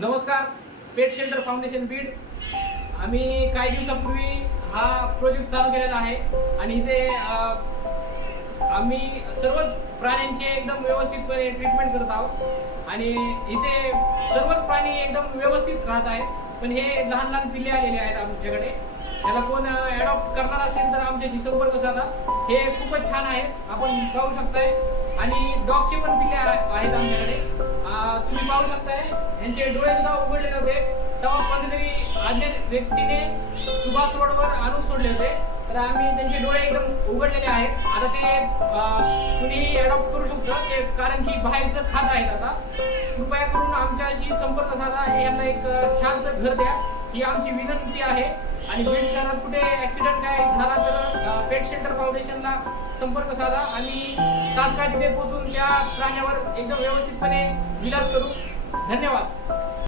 नमस्कार, पेट shelter foundation Beed. आम्ही काही दिवसापूर्वी हा प्रोजेक्ट चालू केलेला आहे आणि इथे आम्ही सर्वच प्राण्यांचे एकदम व्यवस्थितपणे ट्रीटमेंट करत आहोत आणि इथे सर्वच प्राणी एकदम व्यवस्थित राहत आहेत। पण हे लहान लहान पिल्ले आलेले आहेत आमच्याकडे। त्याला कोण ॲडॉप्ट करणार असेल तर आमच्याशी संपर्क साधा। हे खूपच छान आहेत, आपण पाहू शकताय। आणि डॉगचे पण पिल्ले आहेत आमच्याकडे। तुम्ही पाहू शकताय, यांचे डोळे सुद्धा उघडले नव्हते तेव्हा कोणत्यातरी अज्ञात व्यक्तीने सुभाष रोडवर आणून सोडले होते। तर आम्ही त्यांचे डोळे एकदम उघडलेले आहेत। आता ते कुणीही ॲडॉप्ट करू शकतं ते, कारण की बाहेरचं खात आहेत। आता कृपया करून आमच्याशी संपर्क साधा, यांना एक छानसं घर द्या, ही आमची विनंती आहे। आणि बीड शहरात कुठे ॲक्सिडेंट काय झाला तर पेट शेल्टर फाउंडेशनला संपर्क साधा आणि तात्काळ तिथे पोहोचून त्या प्राण्यावर एकदम व्यवस्थितपणे इलाज करू। धन्यवाद।